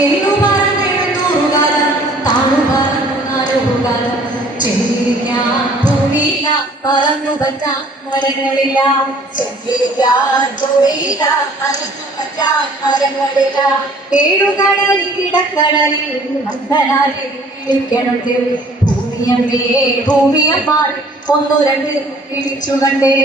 എന്നു പറഞ്ഞെഴുന്നൂറുകാലം പറന്നു പറഞ്ഞു നാലുകാലം ചെന്നിരിക്കാൻ ഭൂമിയില്ല പറന്നു പറ്റാൻ മരങ്ങളില്ല. ഏഴുകടലിൽ കിടക്കടലിൽ നന്ദനാലിൽ വിളിക്കണത്തെ ഭൂമിയമ്മേ ഭൂമിയമ്മാൾ ഒന്നു രണ്ട് വിളിച്ചു കണ്ടേ.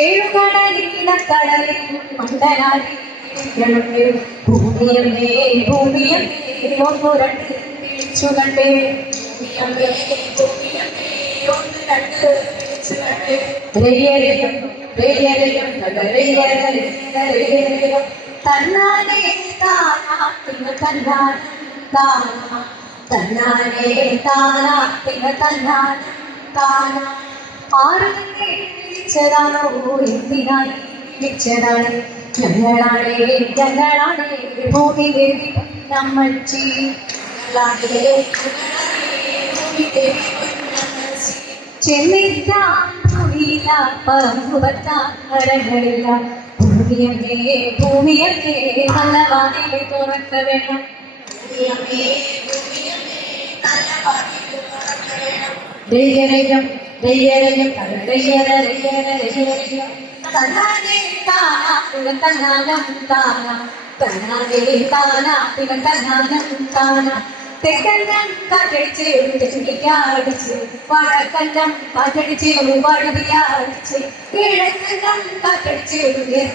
ഏഴുകടലിടക്കടലിൽ മണ്ടനാലിൽ ഭൂമിയമ്മേ ഭൂമിയമ്മേ ഒന്ന് രണ്ട് വിളിച്ചു കണ്ടേ രയ്യരയും ഒന്ന് രയ്യരയും തന്നാനേ താനാ പിന്നെ തന്നാൻ താനാ തന്നാനേ താനാ പിന്നെ തന്നാൻ താനാ ആരുടെ വിളിച്ചതാണോ എന്തിനായി വിളിച്ചതാണ് ഞങ്ങളാണേ ഞങ്ങളാണേ ഭൂമി നമ്മൾ ചെന്നില്ല പറമ്പുപറ്റാൻ മരങ്ങളില്ല ഭൂമിയമ്മേ ഭൂമിയമ്മേ നല്ല വാതിലെ തുറക്ക വേണം. രയ്യര രയ്യര രയ്യരയം തന്നാനേ താനാ തന്നാനം താനാ. തന്നാനേ താനാ പിന്നെ താനാ. തെക്കന്നം കാറ്റടിച്ച് തെറ്റിക്കാടിച്ച് വടക്കന്നം കാറ്റടിച്ച് വടുതിയാടിച്ച് കിഴക്കന്നം കാറ്റടിച്ച്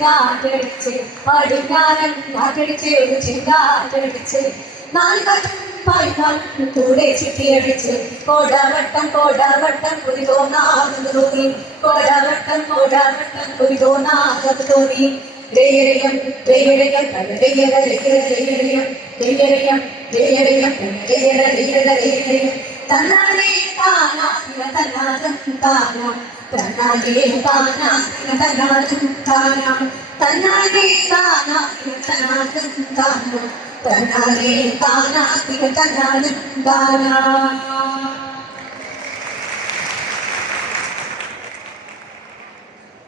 കാറ്റടിച്ച് പടിഞ്ഞാറൻ കാറ്റടിച്ച് ചിങ്കാറ്റടിച്ച് നാലുകാലം പായ്ക്കാലും കൂടെ ചുറ്റിയടിച്ച് കോടാവട്ടം കോടാവട്ടം കുതി തോന്നാകുന്നു തോന്നി കോടാവട്ടം കോടാവട്ടം കുതി തോന്നാകുന്നു തോന്നി. രയ്യരയം രയ്യരയം രയ്യര രയ്യര തന്നാലേ താനാ തന്നാദം താനാ തന്നാലേ താനാ തന്നാദം താനാ തന്നാലേ താനാ തന്നാദം താനാ തന്നാലേ താനാ തന്നാദം താനാ